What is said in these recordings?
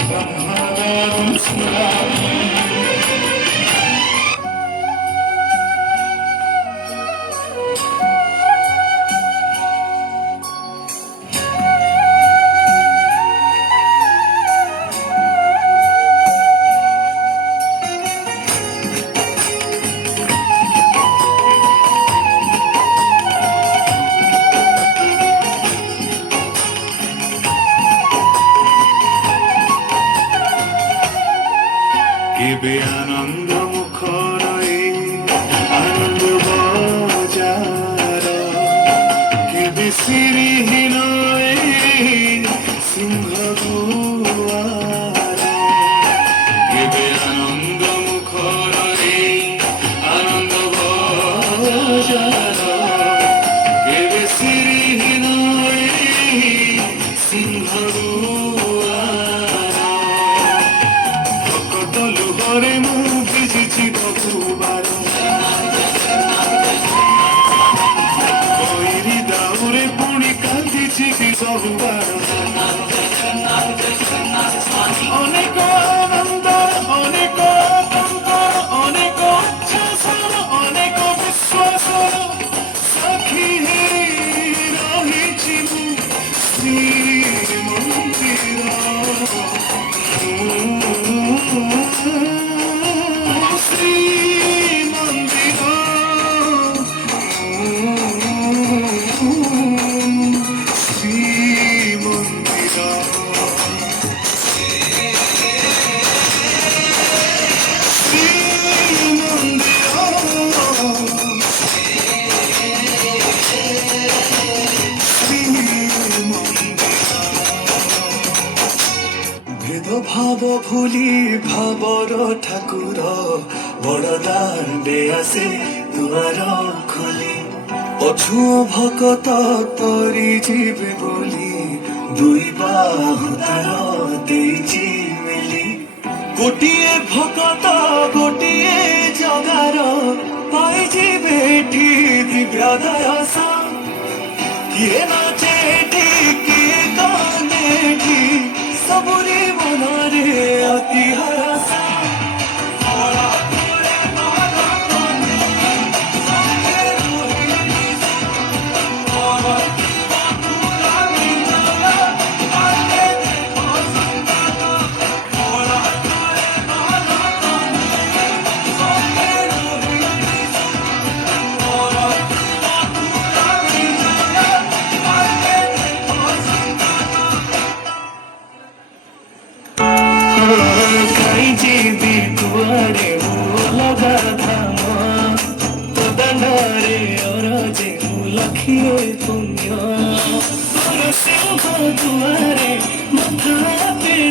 ब्रह्मदारुं स्मरामि কেবে আনন্দ মুখর আনন্দ বজার কেবে সিঁড়িহীন সিংহ দুয়ার কেবে আনন্দ মুখর আনন্দ বজার কেবে সিঁড়িহীন সিংহ লুহরে মু ভিজিছি বহুবার কইরি দাউরে পুଣି কাঁদিছি কি বহুবার অনেক আনন্দ অনেক আতঙ্ক অনেক উচ্ছ্বাসর অনেক বিশ্বাসর সাক্ষী রহিছি মু শ্রীমন্দির ভাব ভুলি ভাবর ঠাকুর বড় দাণ্ডে আসে দুয়ার খুলি অছুঁ ভকত তরি ଯିବେ ବୋଲି দুই বাহু তার ଦେଇଛି মেলি ଗୋଟିଏ ভকত ଗୋଟିଏ ଜଗାର ପାଇଯିବେ ଏଠି ଦିବ୍ୟଦୟସ କିଏ ନାଚେ ଏଠି କିଏ କାନ୍ଦେ ଏଠି ସବୁରି ମନରେ ଅତି ହରସ ଯିବି ତୁଆରେ ଲଗା ଧାମ ତୋ ଦାଣ୍ଡରେ ଅରଜେ ମୁଁ ଲକ୍ଷିଏ ପୁଣ୍ୟ ତୋର ସିଂହ ଦୁଆରେ ମଥା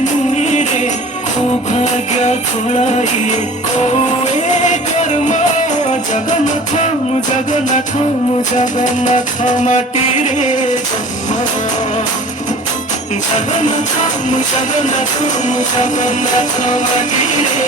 ନୁଇରେ ସୌଭାଗ୍ୟ ଖୋଳାଇଏ କୋଏ କର୍ମ ଜଗନ୍ନାଥ ମୁଁ ଜଗନ୍ନାଥ ମୁଁ ଜଗନ୍ନାଥ ମାଟିରେ ଜନ୍ମ ଜଗନ୍ନାଥ ମୁଁ ଜଗନ୍ନାଥ ମୁଁ ଜଗନ୍ନାଥ ମାଟିରେ